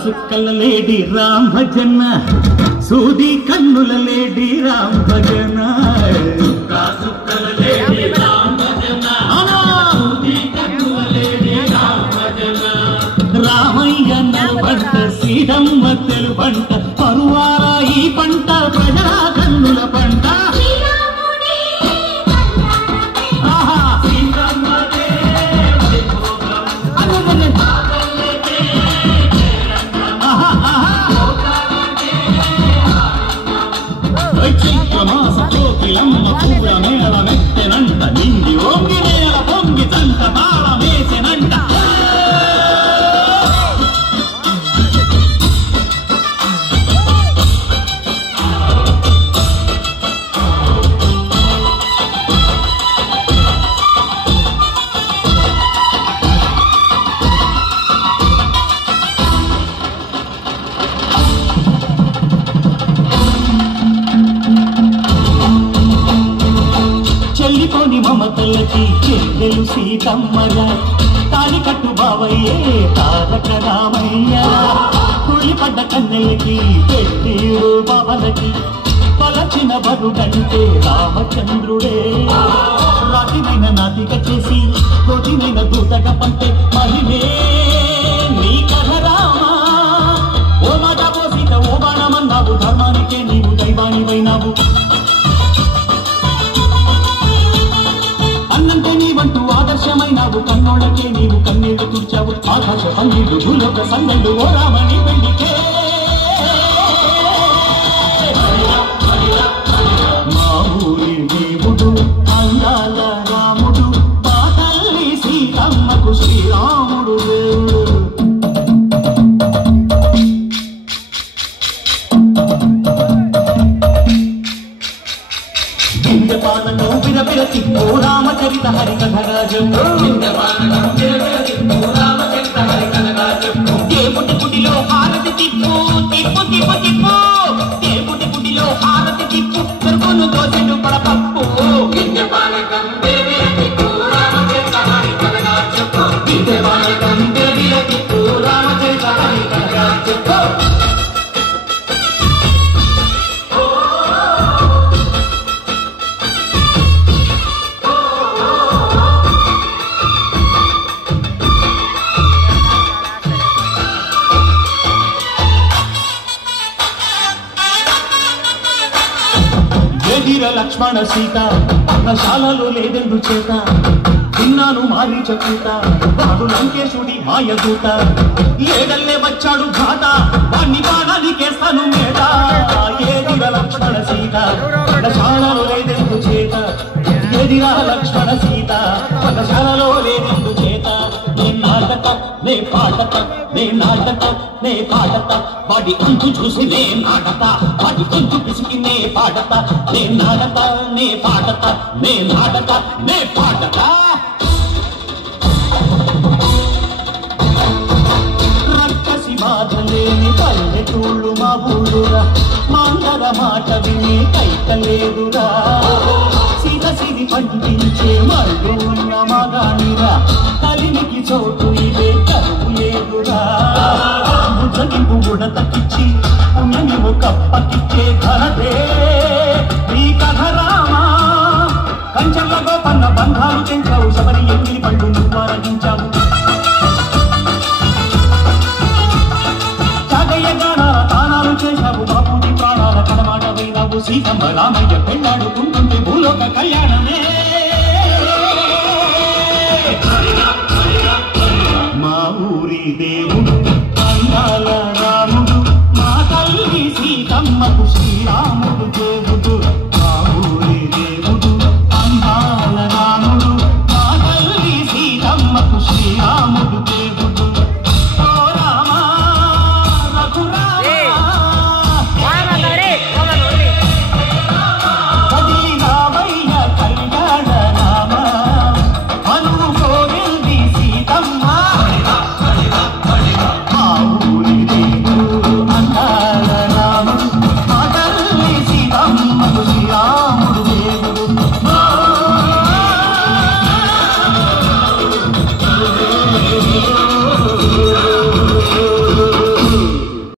చుక్కల లేడి రామ్ భజన సూది కన్నుల లేడి రామ్ భజన చుక్కల లేడి రామ్ భజన సూది కన్నుల లేడి రామ్ భజన రామయ్య పంట సీతమ్మ తెలు పంట పరువార ఈ పంట ప్రజల కన్నుల పంట పూల మేళ మెత్తెనంట నిండి ఓంగి నేల పొంగి తంట తాళ మేసెనంట చెల్లిపోని మమతలకి చెల్లెలు సీతమ్మరా తాళి కట్టు బావయ్యే తారక రామయ్య కుళ్ళిపడ్డ కన్నెలకి పెళ్ళిడు బావలకి పలచిన బరుడంటే రామచంద్రుడే రాతినైన నాతిక చేసి కోటినైన దూతగా పంటే మహిమే నీ కథ రామా ఓ మాట ఓ సీత ఓ బాణమన్నావు ధర్మానికే నీవు దైవానివైనావు అన్నంటే నీవంటూ ఆదర్శమైనావు కన్నోళ్ళకే నీవు కన్నీళ్లు తుడిచావు ఆకాశ పన్నీళ్లు భూలోక సంగళ్ళు ఓ రామని పెళ్లికే మా ఊరి దేవుడు అందాల రాముడు మా తల్లి సీతమ్మకు శ్రీరాముడు తిప్పు రామచరిత హరికథరాజం దేవుడి గుడిలో హారతి తిప్పు తిప్పు తిప్పు తిప్పు దేవుడి గుడిలో హారతి తిప్పు చెరుకును దోసెడు పడపప్పు లక్ష్మణ సీత పర్ణశాలలో లేదెందు చేత విన్నాను మారీచ కూత వాడు లంకేశుడి మాయదూత ఏడల్లే వచ్చాడు ఘాత వాణ్ణి బాణానికేస్తాను మేట ఏదిరా లక్ష్మణ సీత పర్ణశాలలో లేదెందు చేత ఏదిరా లక్ష్మణ సీత పర్ణశాలలో లేదెందు చేత నే నాటక నే పాటక నే నాటక నే పాడత వాడి అంతు చూసి నే నాటక వాడి గొంతు పిసికి నే పాడత నే నాటక నే పాడత నే నాటక నే పాడత రక్కసి బాధలేని పల్లెటూళ్ళు మా ఊళ్ళురా మాందర మాట విని కైకలేదురా సిగ సిగి పండించే మళ్ళు ఉన్న మగానిరా కలినికి చోటు ఇదే కరువు లేదురా ముద్దగింపు కూడా తక్కిచ్చి పుణ్యమివు కప్పకిచ్చే ఘనతే ఈ కథ రామా కంచెల్ల గోపన్న బంధాలు తెంచావు శబరి ఎన్ని పళ్ళు నువ్వు ఆరగించావు చాగయ్య గానాల తానాలు చేశావు బాపూజీ ప్రాణాల కడమాట వైరావు సీతమ్మ రామయ్య పెళ్ళాడుకుంటుంటే భూలోక కళ్యాణమే